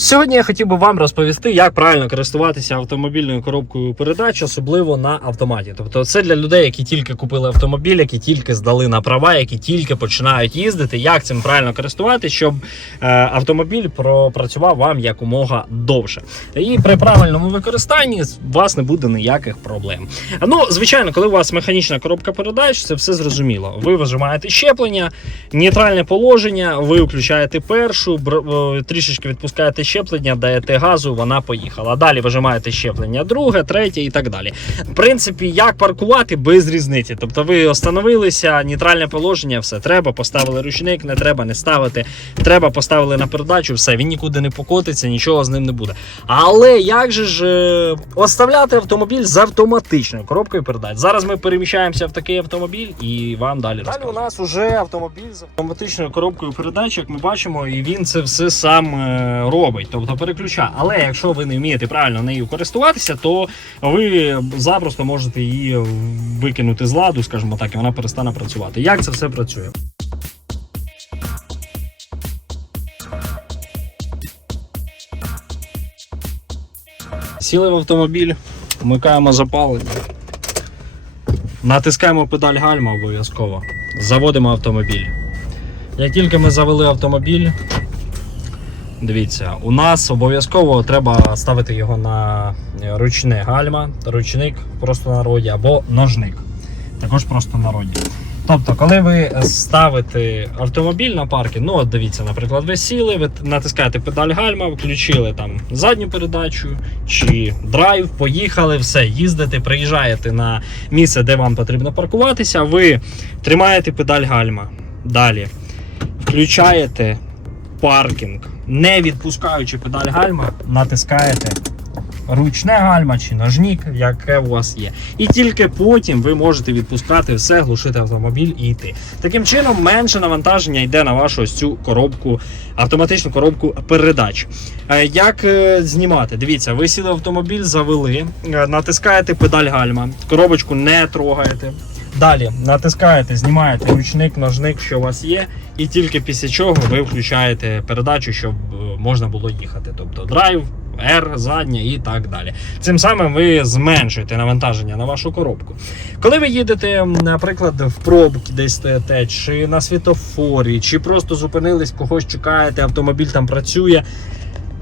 Сьогодні я хотів би вам розповісти, як правильно користуватися автомобільною коробкою передач, особливо на автоматі. Тобто, це для людей, які тільки купили автомобіль, які тільки здали на права, які тільки починають їздити. Як цим правильно користуватися, щоб е, автомобіль пропрацював вам якомога довше. І при правильному використанні у вас не буде ніяких проблем. Ну, звичайно, коли у вас механічна коробка передач, це все зрозуміло. Ви вижимаєте щеплення, нейтральне положення, ви включаєте першу, е, трішечки відпускаєте щеплення, даєте газу, вона поїхала. Далі вижимаєте щеплення, друге, третє і так далі. В принципі, як паркувати без різниці. Тобто ви остановилися, нейтральне положення, все треба, поставили ручник, не треба не ставити. Треба, поставили на передачу, все, він нікуди не покотиться, нічого з ним не буде. Але як же ж е, оставляти автомобіль з автоматичною коробкою передач? Зараз ми переміщаємося в такий автомобіль і вам далі Далі у нас вже автомобіль з автоматичною коробкою передач, як ми бачимо, і він це все сам е, робить, тобто переключає. Але якщо ви не вмієте правильно нею користуватися, то ви запросто можете її викинути з ладу, скажімо так, і вона перестане працювати. Як це все працює? Сіли в автомобіль, вмикаємо запалення, натискаємо педаль гальма обов'язково, заводимо автомобіль. Як тільки ми завели автомобіль, дивіться, у нас обов'язково треба ставити його на ручне гальма, ручник просто на народі або ножник. Також просто на народі. Тобто, коли ви ставите автомобіль на паркінг, ну от дивіться, наприклад, ви сіли, ви натискаєте педаль гальма, включили там задню передачу чи драйв, поїхали, все, їздите, приїжджаєте на місце, де вам потрібно паркуватися, ви тримаєте педаль гальма. Далі включаєте паркінг, не відпускаючи педаль гальма, натискаєте ручне гальма чи ножник, яке у вас є. І тільки потім ви можете відпускати все, глушити автомобіль і йти. Таким чином, менше навантаження йде на вашу ось цю коробку, автоматичну коробку передач. Е, Як е, знімати? Дивіться, ви сіли автомобіль, завели, е, натискаєте педаль гальма, коробочку не трогаєте. Далі натискаєте, знімаєте ручник, ножник, що у вас є, і тільки після чого ви включаєте передачу, щоб е, можна було їхати. Тобто драйв, R, задня і так далі. Цим самим ви зменшуєте навантаження на вашу коробку. Коли ви їдете, наприклад, в пробки десь стоїте, чи на світофорі, чи просто зупинились, когось чекаєте, автомобіль там працює.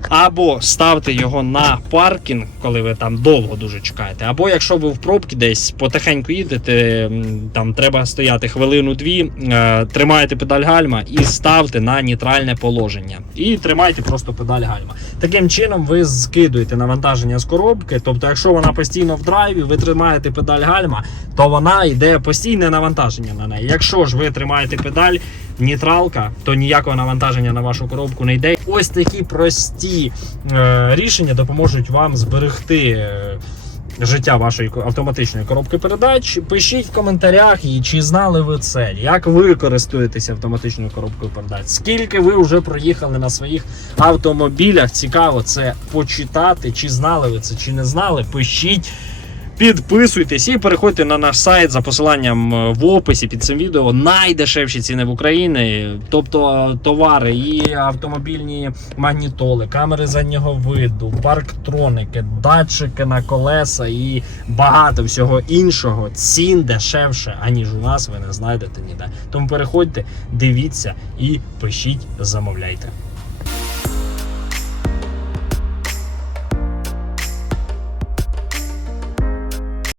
Або ставте його на паркінг, коли ви там довго дуже чекаєте. Або якщо ви в пробці десь потихеньку їдете, там треба стояти хвилину-дві, е, тримаєте педаль гальма і ставте на нейтральне положення. І тримайте просто педаль гальма. Таким чином ви скидуєте навантаження з коробки. Тобто, якщо вона постійно в драйві, ви тримаєте педаль гальма, то вона йде постійне навантаження на неї. Якщо ж ви тримаєте педаль, нейтралка, то ніякого навантаження на вашу коробку не йде. Ось такі прості е, рішення допоможуть вам зберегти. е, Життя вашої автоматичної коробки передач. Пишіть в коментарях, чи знали ви це, як ви користуєтеся автоматичною коробкою передач. Скільки ви вже проїхали на своїх автомобілях? Цікаво це почитати, чи знали ви це, чи не знали. Пишіть. Підписуйтесь і переходьте на наш сайт за посиланням е, в описі під цим відео. Найдешевші ціни в Україні, тобто е, товари, і автомобільні магнітоли, камери заднього виду, парктроники, датчики на колеса і багато всього іншого. Цін дешевше, аніж у нас ви не знайдете ніде. Тому переходьте, дивіться і пишіть, замовляйте.